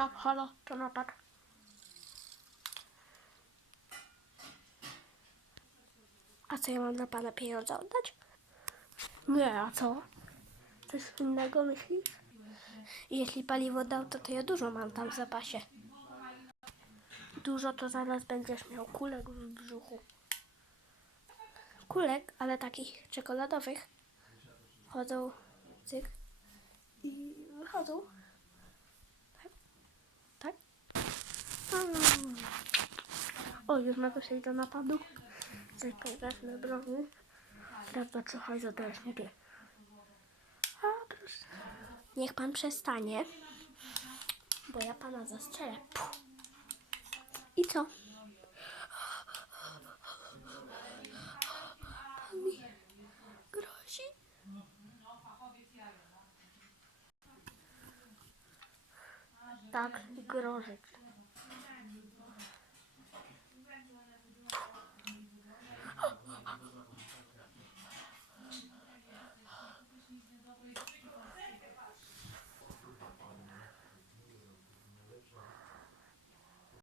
Tak, halo, to napad. A co ja mam dla pana pieniądze oddać? Nie, a co? Coś innego myślisz? Jeśli paliwo dał, to, to ja dużo mam tam w zapasie. Dużo to zaraz będziesz miał kulek w brzuchu. Kulek, ale takich czekoladowych. Wchodzą, cyk i wychodzą. Tak? Tak? Mm. O, już na się do napadu. Czekaj, wezmę broni. Sprawdzę, czy hajza też nie wie. A, proszę. Niech pan przestanie, bo ja pana zastrzelę. I co? Pan mi grozi? Tak, grozić.